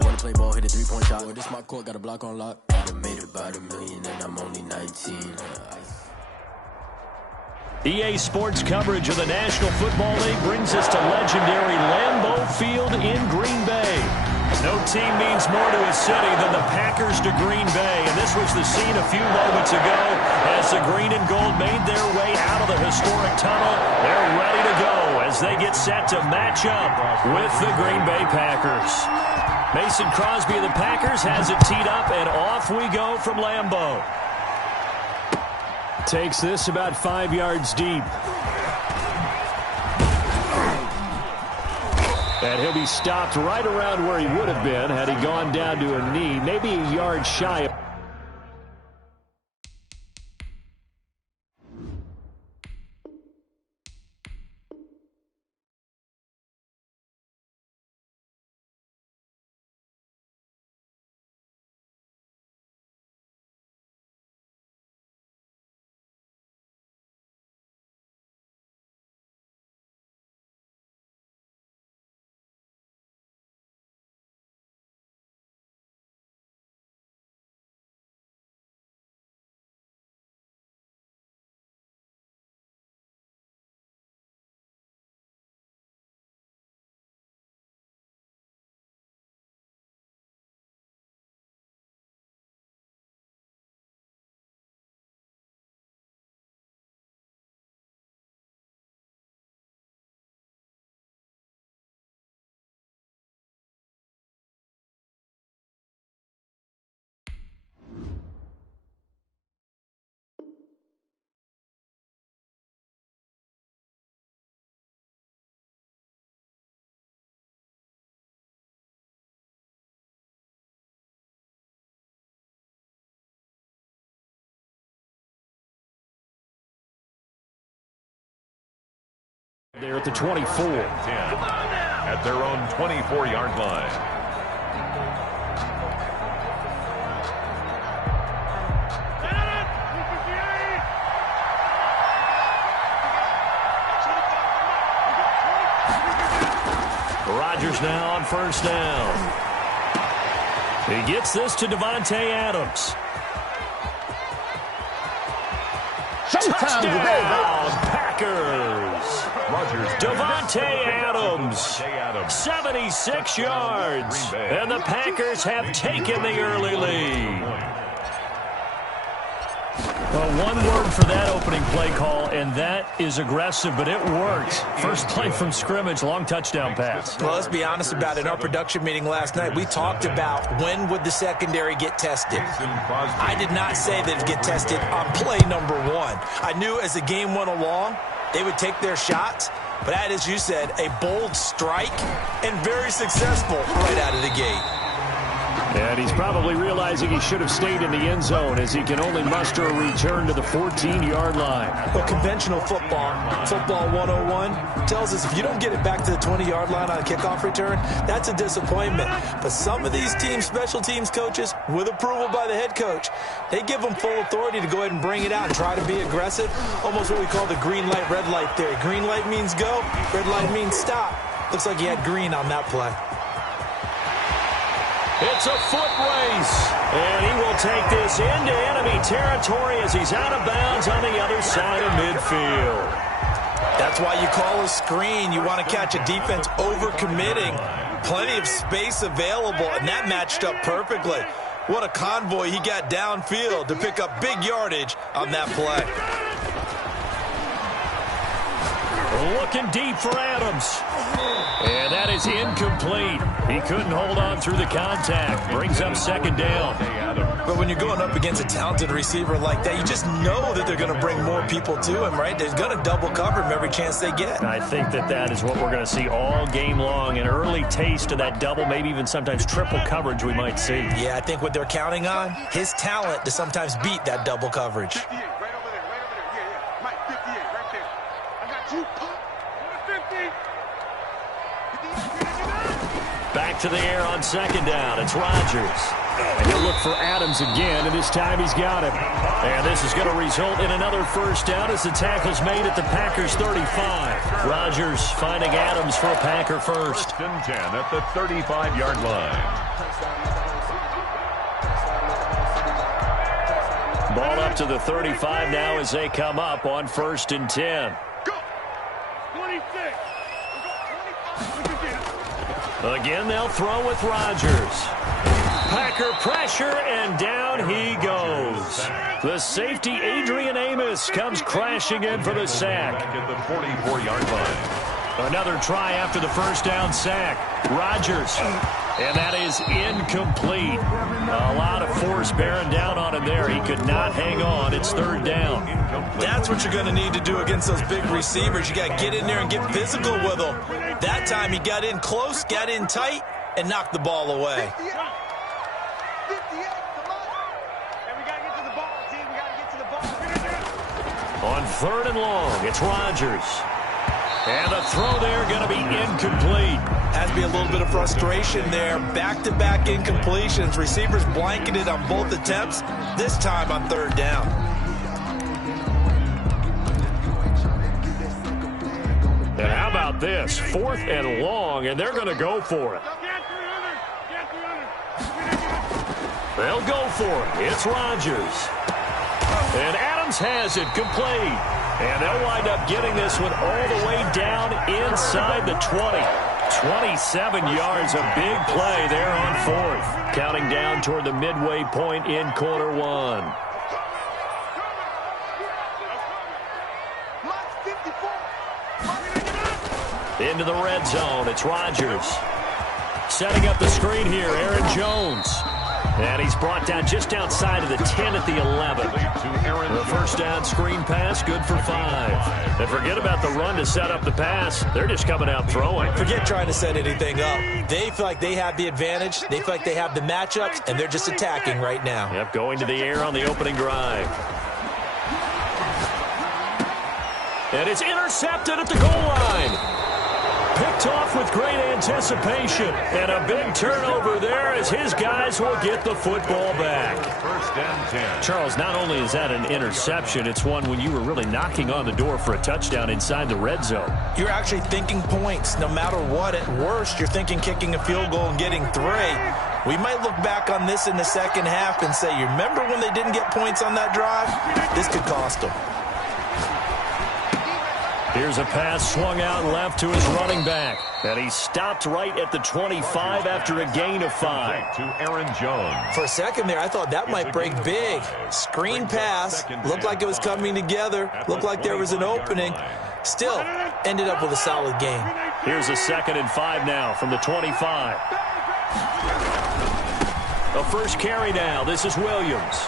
Shorty wanna play ball, hit a three-point shot. Well, this my court, got a block on lock. I done made about $1 million and I'm only 19. EA Sports coverage of the National Football League brings us to legendary Lambeau Field in Green Bay. No team means more to a city than the Packers to Green Bay, and this was the scene a few moments ago as the green and gold made their way out of the historic tunnel. They're ready to go as they get set to match up with the Green Bay Packers. Mason Crosby of the Packers has it teed up, and off we go from Lambeau. Takes this about 5 yards deep. And he'll be stopped right around where he would have been had he gone down to a knee, maybe a yard shy of. They're at the 24. 10 at their own 24-yard line. Rodgers now on first down. He gets this to Davante Adams. Touchdown, Packers. Davante Adams, 76 yards, and the Packers have taken the early lead. Well, one word for that opening play call, and that is aggressive, but it worked. First play from scrimmage, long touchdown pass. Well, let's be honest about it. In our production meeting last night, we talked about when would the secondary get tested. I did not say they'd get tested on play number one. I knew as the game went along, they would take their shots, but that, as you said, a bold strike and very successful right out of the gate. And he's probably realizing he should have stayed in the end zone as he can only muster a return to the 14-yard line. Well, conventional football 101, tells us if you don't get it back to the 20-yard line on a kickoff return, that's a disappointment. But some of these teams, special teams coaches, with approval by the head coach, they give them full authority to go ahead and bring it out and try to be aggressive, almost what we call the green light, red light theory. Green light means go, red light means stop. Looks like he had green on that play. It's a foot race, and he will take this into enemy territory as he's out of bounds on the other side of midfield. That's why you call a screen. You want to catch a defense overcommitting. Plenty of space available, and that matched up perfectly. What a convoy he got downfield to pick up big yardage on that play. Looking deep for Adams. And that is incomplete. He couldn't hold on through the contact. Brings up second down. But when you're going up against a talented receiver like that, you just know that they're going to bring more people to him, right? They're going to double cover him every chance they get. I think that is what we're going to see all game long. An early taste of that double, maybe even sometimes triple coverage we might see. Yeah, I think what they're counting on, his talent to sometimes beat that double coverage. Back to the air on second down. It's Rodgers. And he'll look for Adams again, and this time he's got him. And this is going to result in another first down as the tackle's made at the Packers' 35. Rodgers finding Adams for a Packer first. First and 10 at the 35-yard line. Ball up to the 35 now as they come up on 1st and 10. Again, they'll throw with Rodgers. Packer pressure, and down he goes. The safety, Adrian Amos, comes crashing in for the sack. Back at the 44-yard line. Another try after the first down sack. Rodgers, and that is incomplete. A lot of force bearing down on him there. He could not hang on. It's 3rd down. That's what you're going to need to do against those big receivers. You got to get in there and get physical with them. That time he got in close, got in tight, and knocked the ball away. On 3rd and long, it's Rodgers. And the throw there going to be incomplete. Has to be a little bit of frustration there. Back-to-back incompletions. Receivers blanketed on both attempts, this time on 3rd down. And how about this? 4th and long, and they're going to go for it. They'll go for it. It's Rodgers. And Adams has it complete. And they'll wind up getting this one all the way down inside the 20. 27 yards, a big play there on 4th. Counting down toward the midway point in quarter 1. Into the red zone, it's Rodgers. Setting up the screen here, Aaron Jones. And he's brought down just outside of the 10 at the 11. The first down screen pass, good for 5. And forget about the run to set up the pass. They're just coming out throwing. Forget trying to set anything up. They feel like they have the advantage. They feel like they have the matchups, and they're just attacking right now. Yep, going to the air on the opening drive. And it's intercepted at the goal line. Picked off with great anticipation. And a big turnover there as his guys will get the football back. 1st and 10. Charles, not only is that an interception, it's one when you were really knocking on the door for a touchdown inside the red zone. You're actually thinking points. No matter what, at worst, you're thinking kicking a field goal and getting 3. We might look back on this in the second half and say, you remember when they didn't get points on that drive? This could cost them. Here's a pass swung out left to his running back. And he stopped right at the 25 after a gain of 5. To Aaron Jones. For a second there, I thought that might break big. Screen pass. Looked like it was coming together. Looked like there was an opening. Still, ended up with a solid game. Here's a 2nd and 5 now from the 25. The first carry now. This is Williams.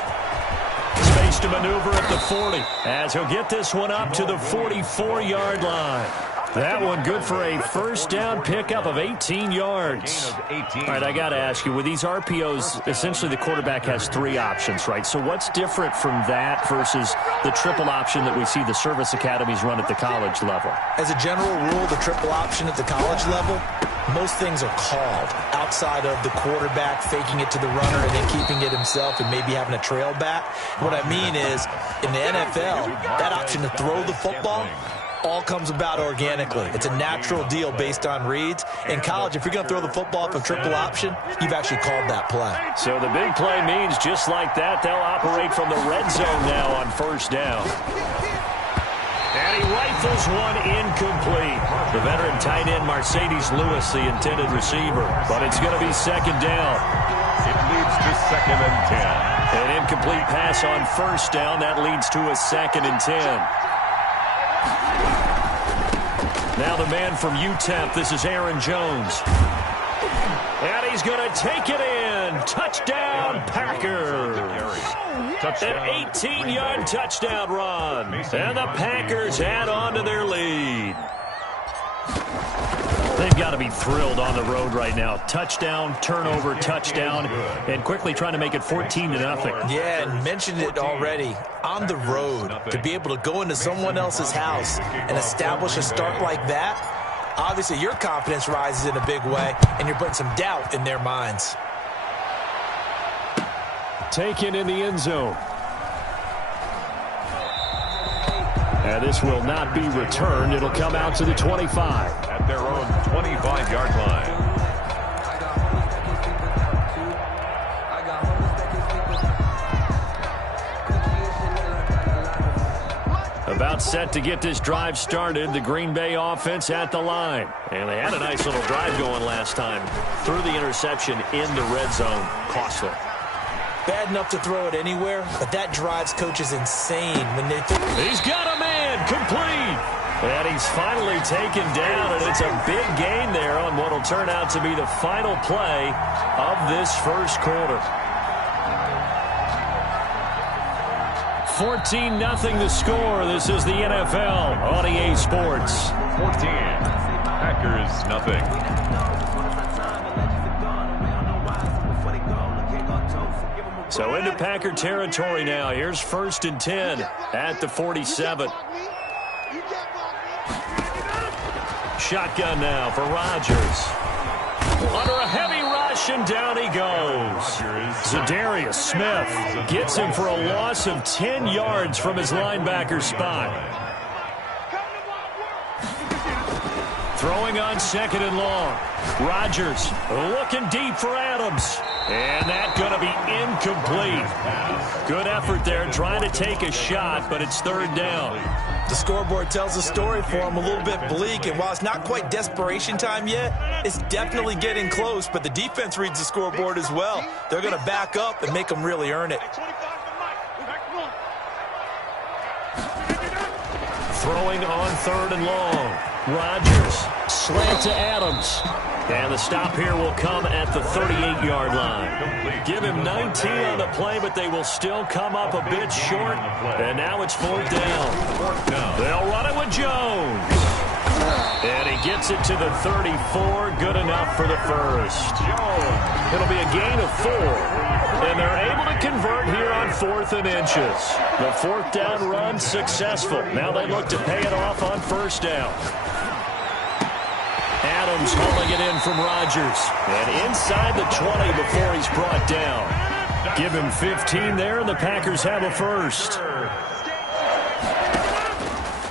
Space to maneuver at the 40 as he'll get this one up to the 44-yard line. That one good for a first down pickup of 18 yards. All right, I got to ask you, with these RPOs, essentially the quarterback has 3 options, right? So what's different from that versus the triple option that we see the service academies run at the college level? As a general rule, the triple option at the college level, most things are called outside of the quarterback faking it to the runner and then keeping it himself and maybe having a trail back. What I mean is, in the NFL, that option to throw the football all comes about organically. It's a natural deal based on reads. In college, if you're going to throw the football from triple option, you've actually called that play. So the big play means just like that, they'll operate from the red zone now on first down. And he rifles one incomplete. The veteran tight end Mercedes Lewis, the intended receiver. But it's going to be second down. It leads to 2nd and 10. An incomplete pass on first down. That leads to a 2nd and 10. Now the man from UTEP, this is Aaron Jones. And he's going to take it in. Touchdown, Packers. An 18-yard touchdown run. And the Packers add on to their lead. They've got to be thrilled on the road right now. Touchdown, turnover, touchdown, and quickly trying to make it 14-0. Yeah, and mentioned it already. On the road, to be able to go into someone else's house and establish a start like that, obviously your confidence rises in a big way, and you're putting some doubt in their minds. Taken in the end zone. And this will not be returned. It'll come out to the 25. At their own 25-yard line. About set to get this drive started. The Green Bay offense at the line. And they had a nice little drive going last time. Threw the interception in the red zone. Costly. Bad enough to throw it anywhere, but that drives coaches insane when they think. He's got a man. Complete. And he's finally taken down, and it's a big gain there on what will turn out to be the final play of this first quarter. 14-0 the score. This is the NFL on EA Sports. 14. Packers nothing. So into Packer territory now. Here's 1st and 10 at the 47. Shotgun now for Rodgers. Under a heavy rush, and down he goes. Zadarius Smith gets him for a loss of 10 yards from his linebacker spot. Throwing on 2nd and long. Rodgers looking deep for Adams. And that's going to be incomplete. Good effort there trying to take a shot, but it's 3rd down. The scoreboard tells a story for him, a little bit bleak, and while it's not quite desperation time yet, it's definitely getting close, but the defense reads the scoreboard as well. They're going to back up and make them really earn it. Throwing on 3rd and long. Rodgers, slant to Adams. And the stop here will come at the 38-yard line. Give him 19 on the play, but they will still come up a bit short. And now it's 4th down. They'll run it with Jones. And he gets it to the 34. Good enough for the first. It'll be a gain of 4. And they're able to convert here on 4th and inches. The 4th down run successful. Now they look to pay it off on 1st down. Adams hauling it in from Rodgers. And inside the 20 before he's brought down. Give him 15 there, and the Packers have a first.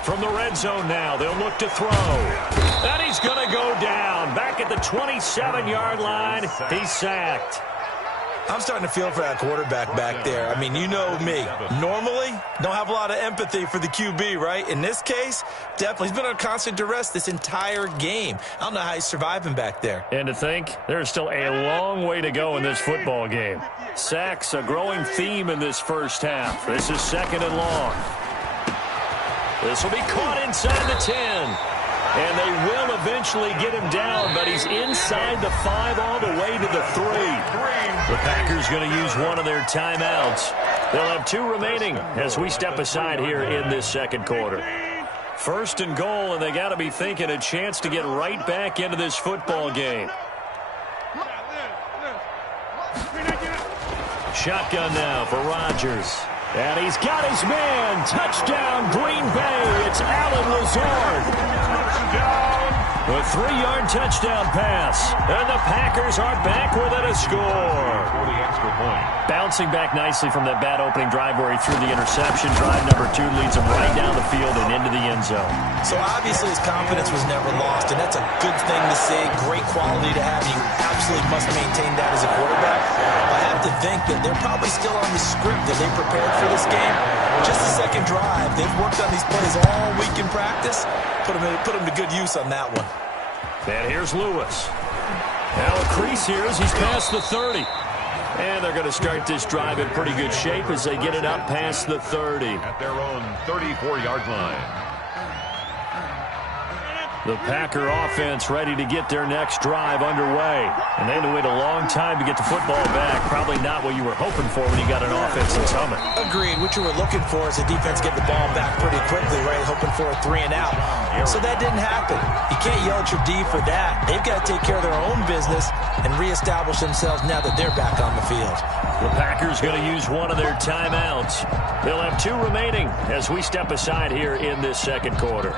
From the red zone now, they'll look to throw. And he's going to go down. Back at the 27-yard line, he's sacked. I'm starting to feel for that quarterback back there. I mean, you know me. Normally, don't have a lot of empathy for the QB, right? In this case, definitely. He's been under constant duress this entire game. I don't know how he's surviving back there. And to think, there's still a long way to go in this football game. Sacks, a growing theme in this first half. This is 2nd and long. This will be caught inside the 10. And they will eventually get him down, but he's inside the 5 all the way to the 3. The Packers going to use one of their timeouts. They'll have 2 remaining as we step aside here in this second quarter. 1st and goal, and they got to be thinking a chance to get right back into this football game. Shotgun now for Rodgers. And he's got his man. Touchdown, Green Bay. It's Allen Lazard. A 3-yard touchdown pass. And the Packers are back within a score. For the extra point. Bouncing back nicely from that bad opening drive where he threw the interception. Drive number 2 leads him right down the field and into the end zone. So obviously his confidence was never lost, and that's a good thing to say. Great quality to have. You absolutely must maintain that as a quarterback. I have to think that they're probably still on the script that they prepared for this game. Just the second drive. They've worked on these plays all week in practice. Put them to good use on that one. And here's Lewis. Now a crease here as he's past the 30. And they're going to start this drive in pretty good shape as they get it up past the 30. At their own 34-yard line. The Packer offense ready to get their next drive underway. And they had to wait a long time to get the football back. Probably not what you were hoping for when you got an offense that's humming. Agreed. What you were looking for is the defense get the ball back pretty quickly, right? Hoping for a 3 and out. So that didn't happen. You can't yell at your D for that. They've got to take care of their own business and reestablish themselves now that they're back on the field. The Packers going to use one of their timeouts. They'll have 2 remaining as we step aside here in this second quarter.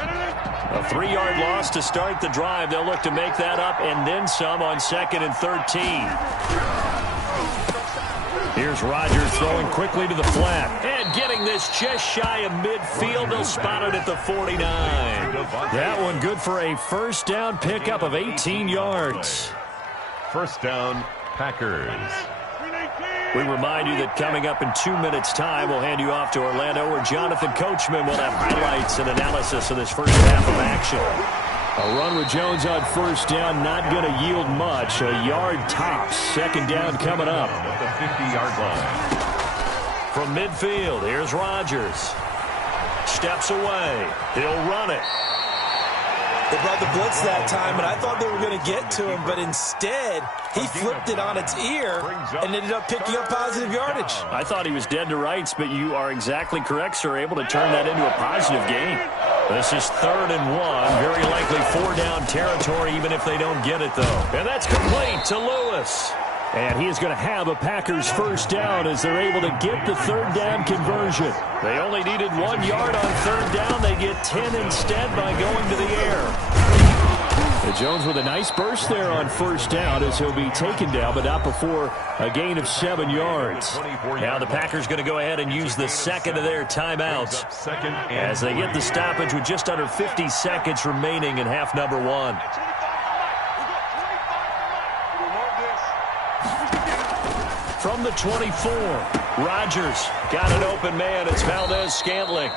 A 3-yard loss to start the drive. They'll look to make that up and then some on 2nd and 13. Here's Rodgers throwing quickly to the flat. And getting this just shy of midfield. They'll spot it at the 49. That one good for a first down pickup of 18 yards. First down, Packers. We remind you that coming up in 2 minutes' time, we'll hand you off to Orlando, where Jonathan Coachman will have highlights and analysis of this first half of action. A run with Jones on first down, not going to yield much. A yard tops. Second down coming up. At the 50-yard line. From midfield, here's Rodgers. Steps away. He'll run it. They brought the blitz that time, and I thought they were going to get to him, but instead, he flipped it on its ear and ended up picking up positive yardage. I thought he was dead to rights, but you are exactly correct, sir. Able to turn that into a positive gain. This is 3rd and 1. Very likely 4-down territory, even if they don't get it, though. And that's complete to Lewis. And he is going to have a Packers first down as they're able to get the 3rd down conversion. They only needed 1 yard on 3rd down. They get 10 instead by going to the air. And Jones with a nice burst there on first down as he'll be taken down, but not before a gain of 7 yards. Now the Packers going to go ahead and use the second of their timeouts as they get the stoppage with just under 50 seconds remaining in half number 1. From the 24, Rodgers got an open man. It's Valdez-Scantling.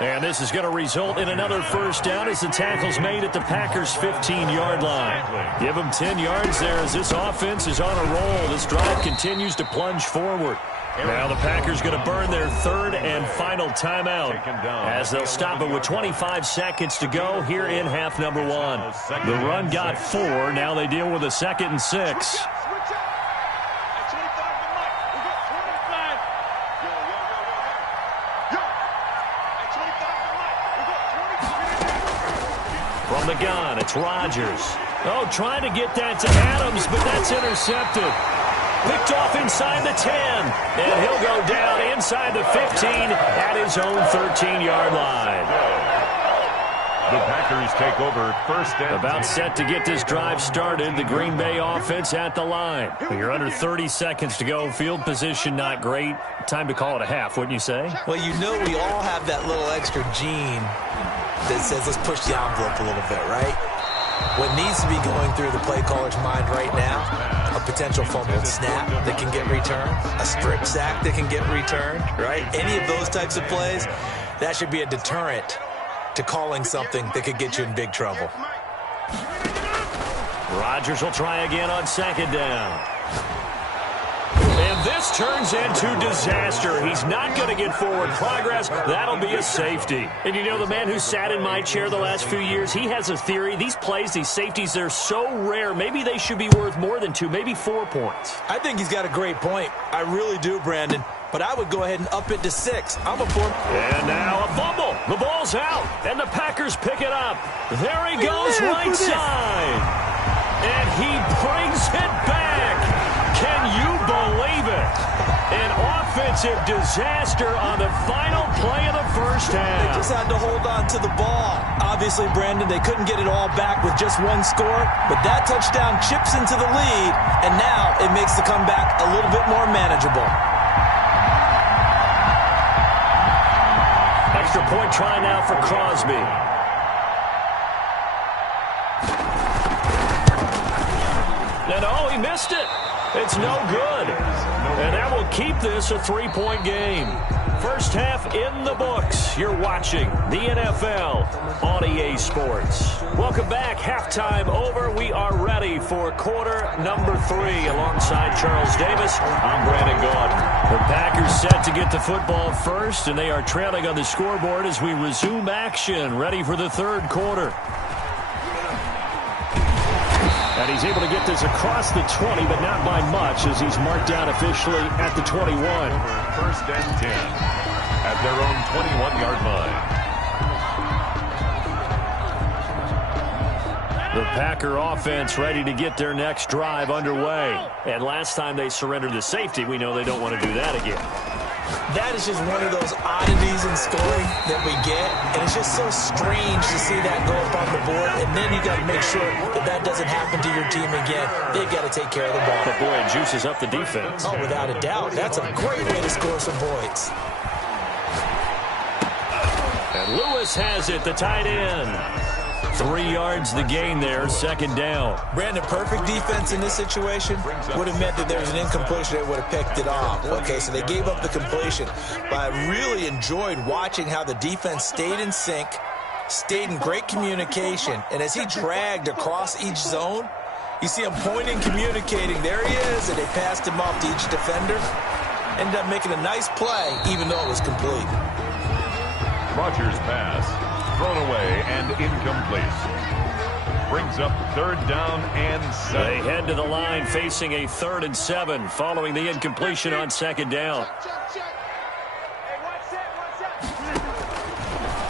And this is going to result in another first down as the tackle's made at the Packers' 15-yard line. Give them 10 yards there as this offense is on a roll. This drive continues to plunge forward. Now the Packers going to burn their 3rd and final timeout as they'll stop it with 25 seconds to go here in half number 1. The run got 4. Now they deal with a 2nd and 6. From the gun, it's Rodgers. Oh, trying to get that to Adams, but that's intercepted. Picked off inside the 10, and he'll go down inside the 15 at his own 13-yard line. The Packers take over first and about set to get this drive started. The Green Bay offense at the line. You're under 30 seconds to go. Field position not great. Time to call it a half, wouldn't you say? Well, you know we all have that little extra gene that says let's push the envelope a little bit, right? What needs to be going through the play caller's mind right now, a potential fumbled snap that can get returned, a strip sack that can get returned, right? Any of those types of plays, that should be a deterrent to calling something that could get you in big trouble. Rodgers will try again on 2nd down. And this turns into disaster. He's not going to get forward progress. That'll be a safety. And you know, the man who sat in my chair the last few years, he has a theory. These plays, these safeties, they're so rare. Maybe they should be worth more than 2, maybe 4 points. I think he's got a great point. I really do, Brandon. But I would go ahead and up it to 6. I'm a 4. And now a fumble. The ball's out. And the Packers pick it up. There he goes, right side. And he brings it back. Can you believe it? An offensive disaster on the final play of the first half. They just had to hold on to the ball. Obviously, Brandon, they couldn't get it all back with just 1 score, but that touchdown chips into the lead, and now it makes the comeback a little bit more manageable. Extra point try now for Crosby. And oh, he missed it. It's no good. And that will keep this a 3-point game. First half in the books. You're watching the NFL on EA Sports. Welcome back. Halftime over. We are ready for quarter number 3 alongside Charles Davis. I'm Brandon Gaudin. The Packers set to get the football first, and they are trailing on the scoreboard as we resume action, ready for the 3rd quarter. And he's able to get this across the 20, but not by much, as he's marked down officially at the 21. First and 10 at their own 21-yard line. The Packer offense ready to get their next drive underway. And last time they surrendered the safety, we know they don't want to do that again. That is just one of those oddities in scoring that we get, and it's just so strange to see that go up on the board, and then you got to make sure that that doesn't happen to your team again. They've got to take care of the ball. But boy, it juices up the defense. Oh, without a doubt. That's a great way to score some points. And Lewis has it, the tight end. 3 yards the gain there, second down. Brandon, perfect defense in this situation would have meant that there was an incompletion. They would have picked it off. Okay, so they gave up the completion. But I really enjoyed watching how the defense stayed in sync, stayed in great communication, and as he dragged across each zone, you see him pointing, communicating. There he is, and they passed him off to each defender. Ended up making a nice play, even though it was complete. Rodgers' pass, thrown away and incomplete. Brings up 3rd down and 7. They head to the line facing a 3rd and 7 following the incompletion on 2nd down.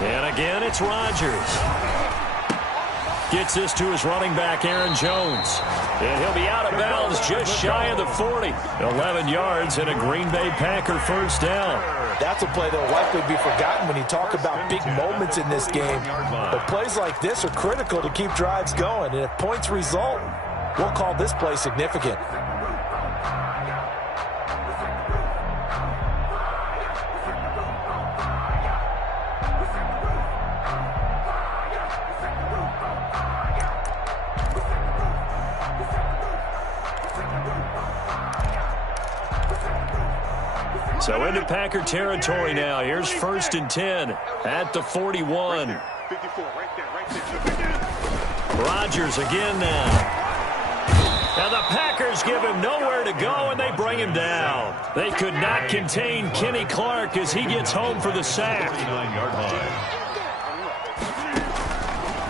And again, it's Rodgers. Gets this to his running back, Aaron Jones. And he'll be out of bounds just shy of the 40. 11 yards and a Green Bay Packer first down. That's a play that will likely be forgotten when you talk about big moments in this game. But plays like this are critical to keep drives going. And if points result, we'll call this play significant. So into Packer territory now. Here's 1st and 10 at the 41. Rodgers again now. Now the Packers give him nowhere to go, and they bring him down. They could not contain Kenny Clark as he gets home for the sack. 9-yard line.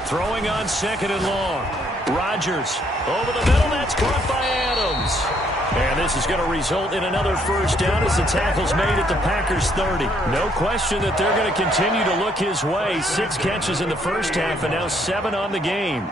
Throwing on 2nd and long. Rodgers over the middle. That's caught by Adams. And this is going to result in another first down as the tackle's made at the Packers' 30. No question that they're going to continue to look his way. 6 catches in the first half and now 7 on the game.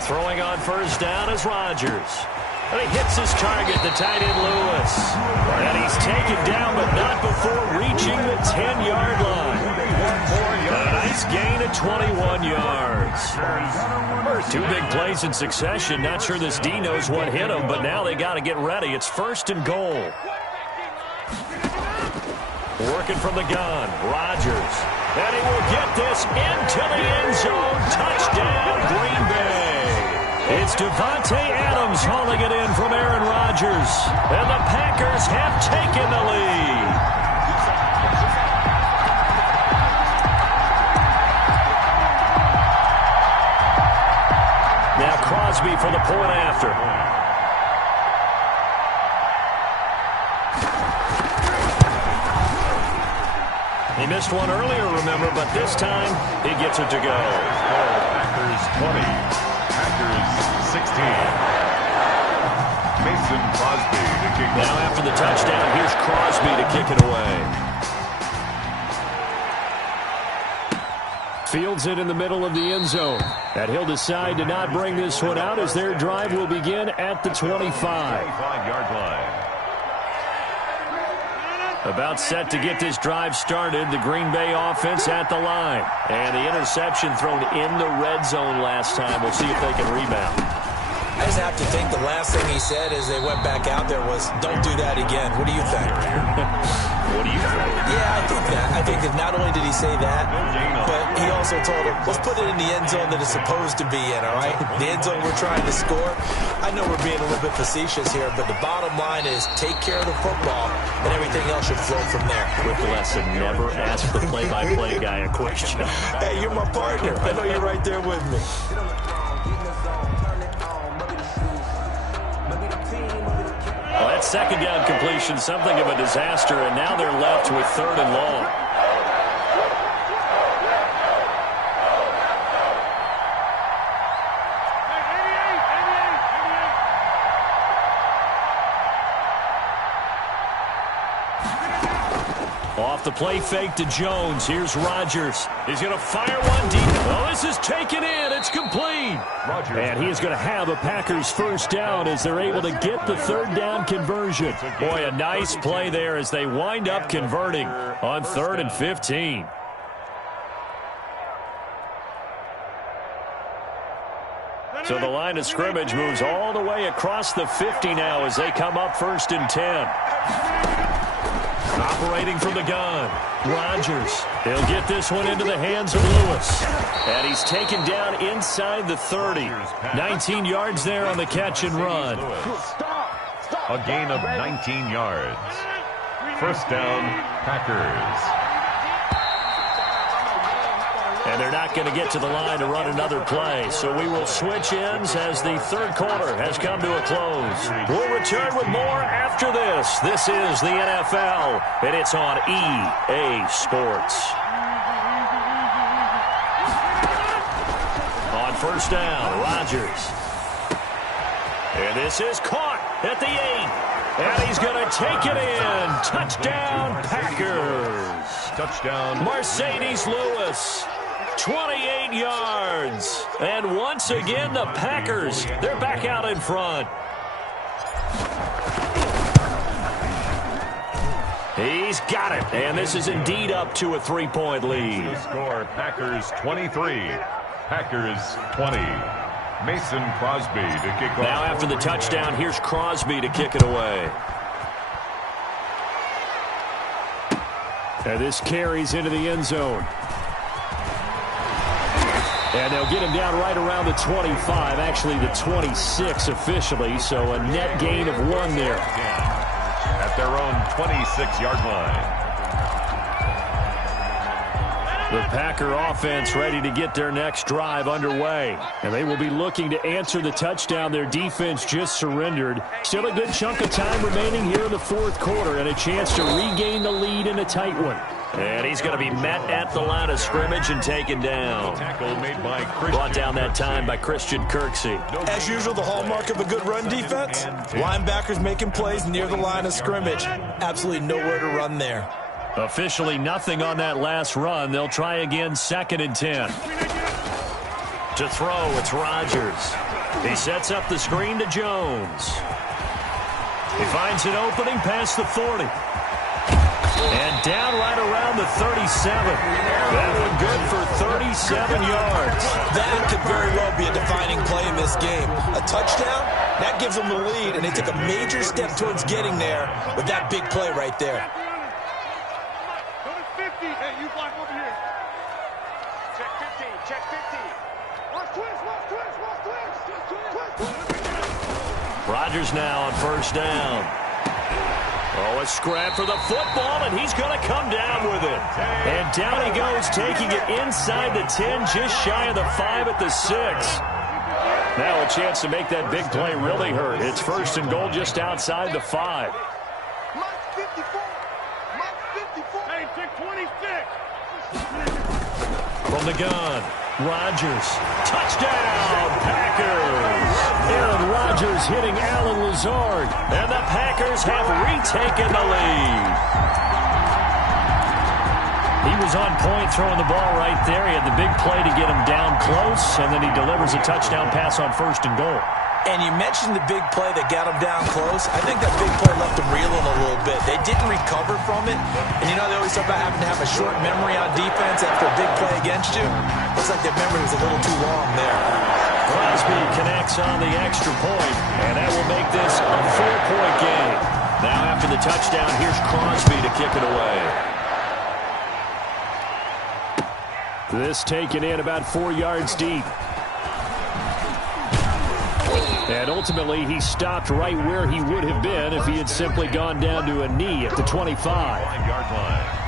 Throwing on first down is Rodgers. And he hits his target, the tight end Lewis. And he's taken down, but not before reaching the 10-yard line. A nice gain of 21 yards. 2 big plays in succession. Not sure this D knows what hit him, but now they got to get ready. It's 1st and goal. Working from the gun, Rodgers. And he will get this into the end zone. Touchdown, Green Bay. It's Devontae Adams hauling it in from Aaron Rodgers. And the Packers have taken the lead. Now Crosby for the point after. He missed one earlier, remember, but this time he gets it to go. Packers 20. Packers 16. Mason Crosby to kick it. Now after the touchdown, here's Crosby to kick it away. Fields it in the middle of the end zone. And he'll decide to not bring this one out as their drive will begin at the 25. 25-yard line. About set to get this drive started. The Green Bay offense at the line. And the interception thrown in the red zone last time. We'll see if they can rebound. I just have to think the last thing he said as they went back out there was, don't do that again. What do you think? What do you think? Yeah, I think that. I think that not only did he say that, but he also told him, let's put it in the end zone that it's supposed to be in, all right? The end zone we're trying to score. I know we're being a little bit facetious here, but the bottom line is take care of the football, and everything else should flow from there. Quick lesson, never ask the play-by-play guy a question. Hey, you're my partner. I know you're right there with me. Well, that second down completion, something of a disaster, and now they're left with 3rd and long. Off the play fake to Jones. Here's Rodgers. He's going to fire one deep. Oh, this is taken in. It's complete. Rodgers. And he is going to have a Packers first down as they're able to get the 3rd down conversion. Boy, a nice play there as they wind up converting on 3rd and 15. So the line of scrimmage moves all the way across the 50 now as they come up 1st and 10. Operating from the gun, Rodgers. He'll get this one into the hands of Lewis. And he's taken down inside the 30. 19 yards there on the catch and run. A gain of 19 yards. 1st down, Packers. And they're not going to get to the line to run another play. So we will switch ends as the 3rd quarter has come to a close. We'll return with more after this. This is the NFL, and it's on EA Sports. On 1st down, Rodgers. And this is caught at the 8. And he's going to take it in. Touchdown, Packers. Touchdown, Mercedes Lewis. 28 yards. And once again, the Packers, they're back out in front. He's got it. And this is indeed up to a 3-point lead. The score, Packers 23, Packers 20. Mason Crosby to kick off. Now after the touchdown, here's Crosby to kick it away. And this carries into the end zone. And they'll get him down right around the 25, actually the 26 officially, so a net gain of 1 there. At their own 26-yard line. The Packer offense ready to get their next drive underway. And they will be looking to answer the touchdown their defense just surrendered. Still a good chunk of time remaining here in the 4th quarter and a chance to regain the lead in a tight one. And he's going to be met at the line of scrimmage and taken down. Tackle made by Brought down that time by Christian Kirksey. As usual, the hallmark of a good run defense, linebackers making plays near the line of scrimmage. Absolutely nowhere to run there. Officially nothing on that last run. They'll try again 2nd and 10. To throw, it's Rodgers. He sets up the screen to Jones. He finds an opening past the 40. And down right around the 37. That one good for 37 yards. That could very well be a defining play in this game. A touchdown, that gives them the lead, and they took a major step towards getting there with that big play right there. Hey, you block over here. Check 15, check 15. Watch twist, watch twist, watch twist. Rodgers now on 1st down. Oh, a scrap for the football, and he's going to come down with it. And down he goes, taking it inside the 10, just shy of the 5 at the 6. Now a chance to make that big play really hurt. It's 1st and goal just outside the 5. Hey, check 26. From the gun, Rodgers. Touchdown, Packers. Aaron Rodgers hitting Alan Lazard. And the Packers have retaken the lead. He was on point throwing the ball right there. He had the big play to get him down close, and then he delivers a touchdown pass on 1st and goal. And you mentioned the big play that got him down close. I think that big play left him reeling a little bit. They didn't recover from it. And you know, they always talk about having to have a short memory on defense after a big play against you. Looks like their memory was a little too long there. Crosby connects on the extra point, and that will make this a 4-point game. Now after the touchdown, here's Crosby to kick it away. This taken in about 4 yards deep. And ultimately, he stopped right where he would have been if he had simply gone down to a knee at the 25. 5-yard line.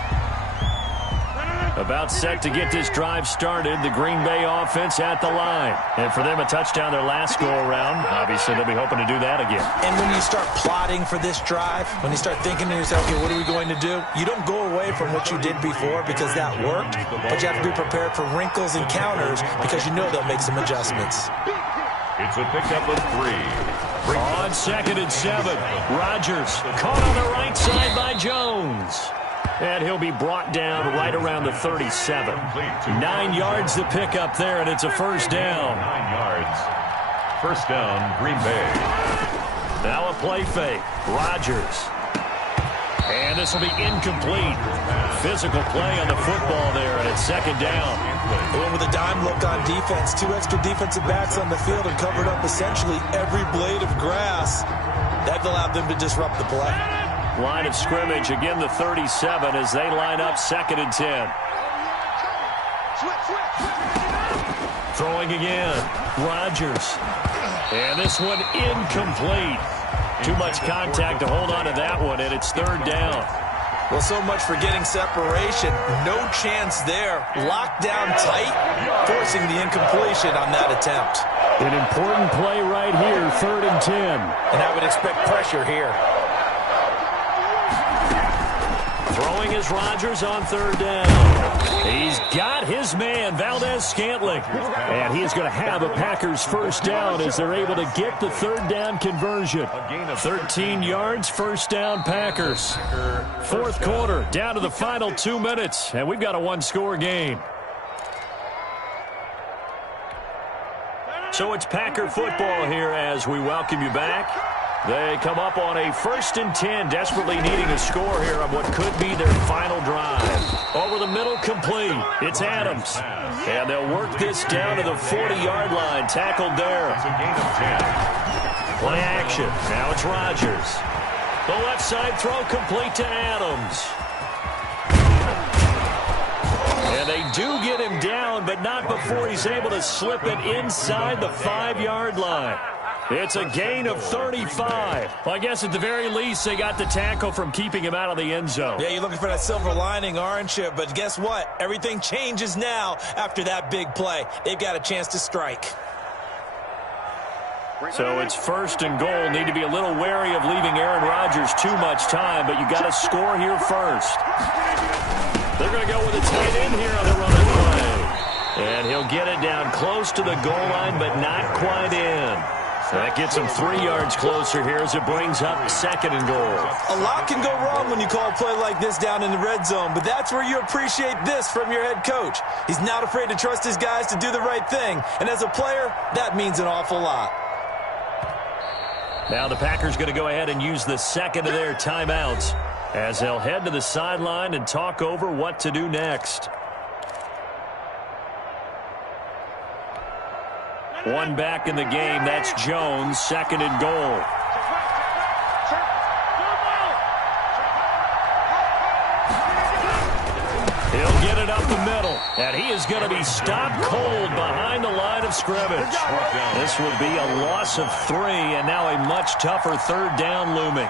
About set to get this drive started, the Green Bay offense at the line. And for them, a touchdown their last go-around. Obviously, they'll be hoping to do that again. And when you start plotting for this drive, when you start thinking to yourself, okay, what are we going to do? You don't go away from what you did before because that worked, but you have to be prepared for wrinkles and counters because you know they'll make some adjustments. It's a pickup of 3. On 2nd and 7, Rodgers caught on the right side by Jones. And he'll be brought down right around the 37. 9 yards to pick up there, and it's a 1st down. 9 yards. 1st down, Green Bay. Now a play fake. Rodgers. And this will be incomplete. physical play on the football there, and it's second down. They went with a dime look on defense. 2 extra defensive backs on the field and covered up essentially every blade of grass. That allowed them to disrupt the play. Line of scrimmage, again the 37 as they line up 2nd and 10. Throwing again, Rodgers. And this one incomplete. Too much contact to hold on to that one, and it's 3rd down. Well, so much for getting separation. No chance there. Locked down tight, forcing the incompletion on that attempt. An important play right here, 3rd and 10. And I would expect pressure here. Throwing is Rodgers on 3rd down. He's got his man, Valdez-Scantling. And he is going to have a Packers first down as they're able to get the 3rd down conversion. 13 yards, first down Packers. 4th quarter, down to the final 2 minutes. And we've got a 1-score game. So it's Packer football here as we welcome you back. They come up on a 1st and 10, desperately needing a score here on what could be their final drive. Over the middle, complete. It's Adams. And they'll work this down to the 40-yard line. Tackled there. Play action. Now it's Rodgers. The left side throw complete to Adams. And they do get him down, but not before he's able to slip it inside the 5-yard line. It's a gain of 35. Well, I guess at the very least, they got the tackle from keeping him out of the end zone. Yeah, you're looking for that silver lining, aren't you? But guess what? Everything changes now after that big play. They've got a chance to strike. So it's 1st and goal. Need to be a little wary of leaving Aaron Rodgers too much time, but you got to score here first. They're going to go with a tight end here on the running play. And he'll get it down close to the goal line, but not quite in. That gets him 3 yards closer here as it brings up 2nd and goal. A lot can go wrong when you call a play like this down in the red zone, but that's where you appreciate this from your head coach. He's not afraid to trust his guys to do the right thing, and as a player, that means an awful lot. Now the Packers going to go ahead and use the 2nd of their timeouts as they'll head to the sideline and talk over what to do next. One back in the game. That's Jones. 2nd and goal. He'll get it up the middle. And he is going to be stopped cold behind the line of scrimmage. This would be a loss of 3, and now a much tougher 3rd down looming.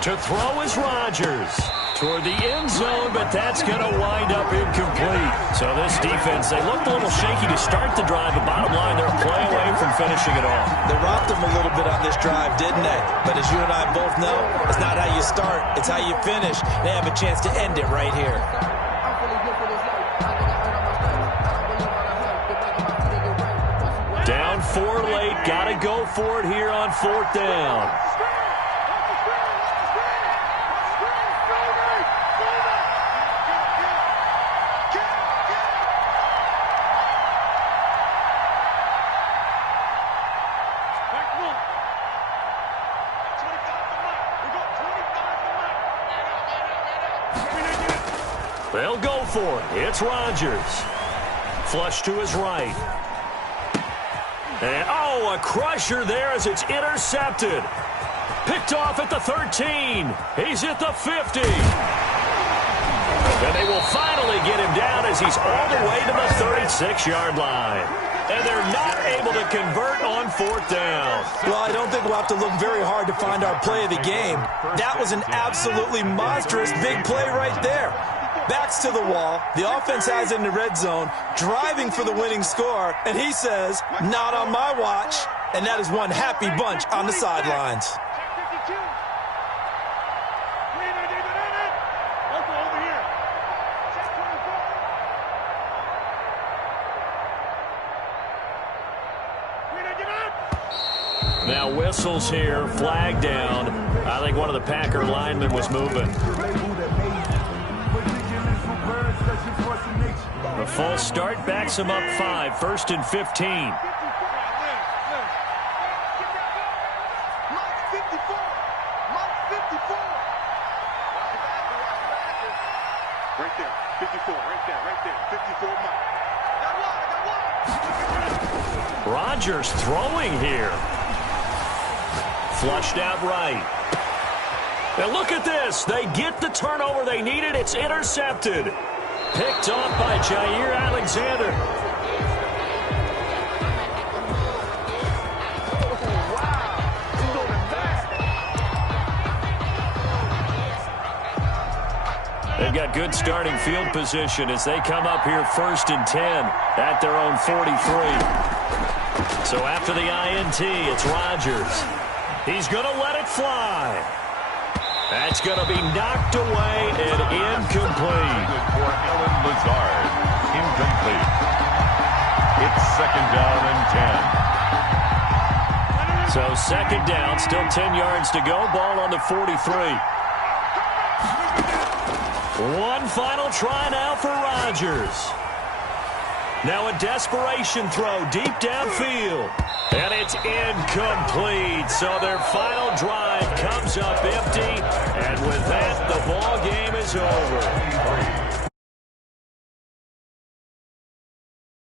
To throw is Rodgers toward the end zone, but that's going to wind up incomplete. So this defense, they looked a little shaky to start the drive, but bottom line, they're a play away from finishing it off. They rocked them a little bit on this drive, didn't they? But as you and I both know, it's not how you start, it's how you finish. They have a chance to end it right here. Down 4 late, got to go for it here on 4th down. They'll go for it. It's Rodgers. Flush to his right. And, oh, a crusher there as it's intercepted. Picked off at the 13. He's at the 50. And they will finally get him down as he's all the way to the 36-yard line. And they're not able to convert on 4th down. Well, I don't think we'll have to look very hard to find our play of the game. That was an absolutely monstrous big play right there. Backs to the wall. The offense has it in the red zone, driving for the winning score. And he says, not on my watch. And that is one happy bunch on the sidelines. Now whistles here, flag down. I think one of the Packer linemen was moving. The false start backs him up 5, 1st and 15. Right there, 54, right there, 54 Mike. Rodgers throwing here. Flushed out right. And look at this. They get the turnover they needed. It's intercepted. Picked off by Jair Alexander. They've got good starting field position as they come up here 1st and 10 at their own 43. So after the INT, it's Rodgers. He's going to let it fly. That's going to be knocked away and incomplete. For Allen Lazard. Incomplete. It's 2nd down and 10. So 2nd down, still 10 yards to go. Ball on the 43. One final try now for Rodgers. Now a desperation throw deep downfield. And it's incomplete. So their final drive comes up empty. And with that, the ball game is over.